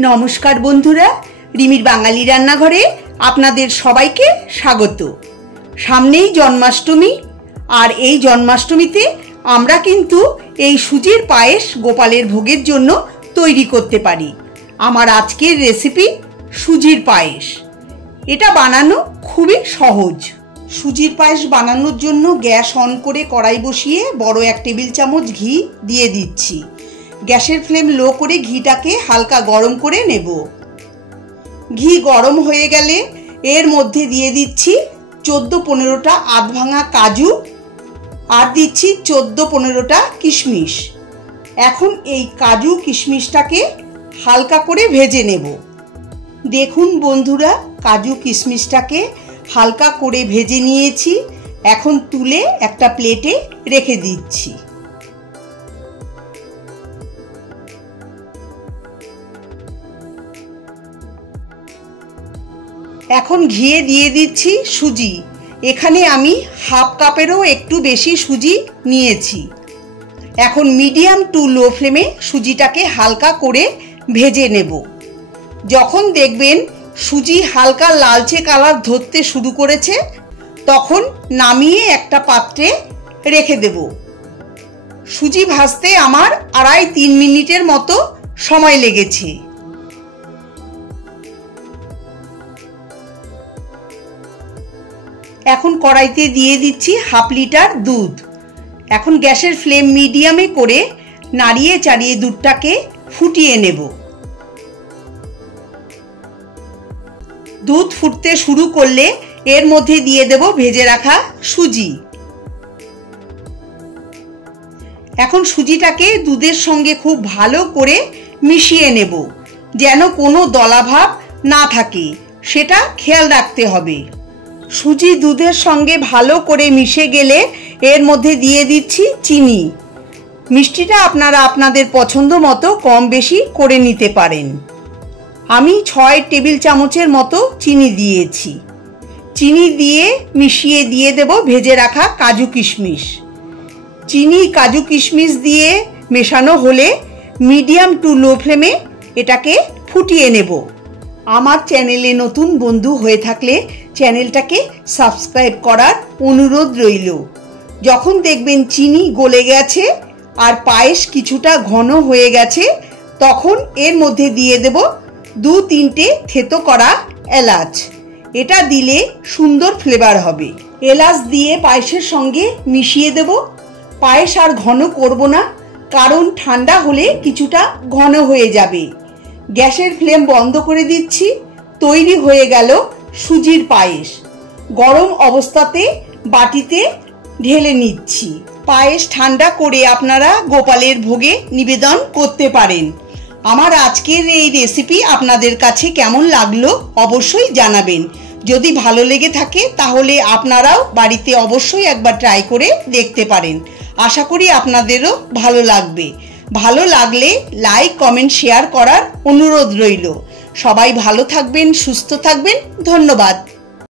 नमस्कार बंधुरा रिमिर बांगाली रान्नाघरे आपनादेर सबाइके स्वागत। सामनेई जन्माष्टमी और এই जन्माष्टमीते আমরা কিন্তু এই সুজির পায়েস গোপালের ভোগের জন্য তৈরি করতে পারি। আমার আজকের রেসিপি সুজির পায়েস। এটা বানানো খুবই সহজ। সুজির পায়েস বানানোর জন্য গ্যাস অন করে কড়াই বসিয়ে বড় এক টেবিল চামচ ঘি দিয়ে দিচ্ছি। গ্যাসের ফ্লেম লো করে ঘিটাকে হালকা গরম করে নেব। ঘি গরম হয়ে গেলে এর মধ্যে দিয়ে দিচ্ছি 14-15টা আধ ভাঙা কাজু আর দিচ্ছি 14-15টা কিশমিশ। এখন এই কাজু কিশমিশটাকে হালকা করে ভেজে নেব। দেখুন বন্ধুরা, কাজু কিশমিশটাকে হালকা করে ভেজে নিয়েছি। এখন তুলে একটা প্লেটে রেখে দিচ্ছি। এখন ঘিয়ে দিয়ে দিচ্ছি সুজি। এখানে আমি হাফ কাপেরও একটু বেশি সুজি নিয়েছি। এখন মিডিয়াম টু লো ফ্লেমে সুজিটাকে হালকা করে ভেজে নেব। যখন দেখবেন সুজি হালকা লালচে কালার ধরতে শুরু করেছে তখন নামিয়ে একটা পাত্রে রেখে দেব। সুজি ভাজতে আমার 2.5-3 মিনিটের মতো সময় লেগেছে। এখন কড়াইতে দিয়ে দিচ্ছি হাফ লিটার দুধ। এখন গ্যাসের ফ্লেম মিডিয়ামে করে নাড়িয়ে চাড়িয়ে দুধটাকে ফুটিয়ে নেব। দুধ ফুটতে শুরু করলে এর মধ্যে দিয়ে দেব ভেজে রাখা সুজি। এখন সুজিটাকে দুধের সঙ্গে খুব ভালো করে মিশিয়ে নেব, যেন কোনো দলাভাব না থাকে, সেটা খেয়াল রাখতে হবে। সুজি দুধের সঙ্গে ভালো করে মিশে গেলে এর মধ্যে দিয়ে দিচ্ছি চিনি। মিষ্টিটা আপনারা আপনাদের পছন্দ মতো কম বেশি করে নিতে পারেন। আমি 6 টেবিল চামচের মতো চিনি দিয়েছি। চিনি দিয়ে মিশিয়ে দিয়ে দেব ভেজে রাখা কাজু কিশমিশ। চিনি কাজু কিশমিশ দিয়ে মেশানো হলে মিডিয়াম টু লো ফ্লেমে এটাকে ফুটিয়ে নেব। আমার চ্যানেলে নতুন বন্ধু হয়ে থাকলে চ্যানেলটাকে সাবস্ক্রাইব করার অনুরোধ রইল। যখন দেখবেন চিনি গলে গেছে আর পায়েস কিছুটা ঘন হয়ে গেছে তখন এর মধ্যে দিয়ে দেব 2-3টে থেতো করা এলাচ। এটা দিলে সুন্দর ফ্লেভার হবে। এলাচ দিয়ে পায়েসের সঙ্গে মিশিয়ে দেব। পায়েস আর ঘন করব না, কারণ ঠান্ডা হলে কিছুটা ঘন হয়ে যাবে। গ্যাসের ফ্লেম বন্ধ করে দিচ্ছি। তৈরি হয়ে গেল সুজির পায়েস। গরম অবস্থাতে বাটিতে ঢেলে নিচ্ছি। পায়েস ঠান্ডা করে আপনারা গোপালের ভোগে নিবেদন করতে পারেন। আমার আজকের এই রেসিপি আপনাদের কাছে কেমন লাগলো অবশ্যই জানাবেন। যদি ভালো লেগে থাকে তাহলে আপনারাও বাড়িতে অবশ্যই একবার ট্রাই করে দেখতে পারেন। আশা করি আপনাদেরও ভালো লাগবে। ভালো লাগলে লাইক, কমেন্ট, শেয়ার করার অনুরোধ রইল। সবাই ভালো থাকবেন, সুস্থ থাকবেন। ধন্যবাদ।